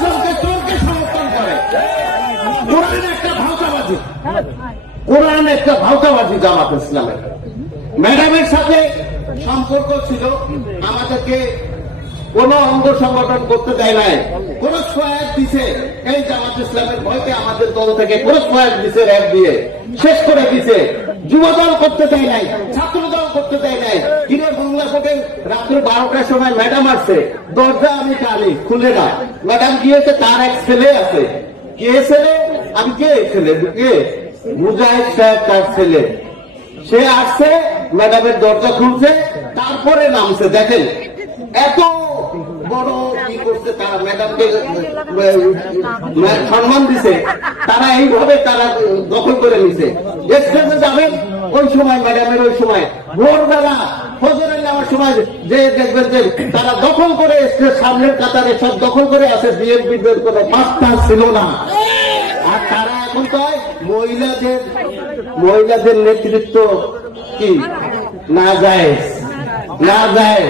ইসলামকে চোরকে সমর্থন করে। কোরআন একটা ভাওতাবাজি, কোরআন একটা ভাওতাবাজি জামাত ইসলামের। ম্যাডামের সাথে সম্পর্ক ছিল, আমাদেরকে কোন অঙ্গ সংগঠন করতে দেয় নাই, কোন সহায়ক দিছে এই জামাত ইসলামের ভয়কে আমাদের দল থেকে কোন সহায়ক দিছে, র্যাব দিয়ে শেষ করে দিছে। যুবদল করতে দেয় নাই, ছাত্র দল করতে দেয় নাই। কিনে বাংলা থেকে রাত্র 12টার সময় ম্যাডাম আসছে, দরজা আমি টানি, খুলে না। ম্যাডাম গিয়েছে, তার এক ছেলে আছে। কে ছেলে? আমি কে ছেলে? কে? মুজাহিদ সাহেব তার ছেলে। সে আসছে, ম্যাডামের দরজা খুলছে, তারপরে নামছে। দেখেন এত বড় কি করছে তারা, ম্যাডামকে সম্মান দিছে, তারা এইভাবে তারা দখল করে নিছে। স্টেজে যাবেন ওই সময়, ম্যাডামের ওই সময় ভোরবেলা ফজরের নেওয়ার সময় যে দেখবেন যে তারা দখল করে স্টেজ সামনের কাতারে সব দখল করে আছে। বিএনপিদের কোনো পাত্তা ছিল না। আর তারা এখন কয় মহিলাদের নেতৃত্ব কি না যায়, না যায়।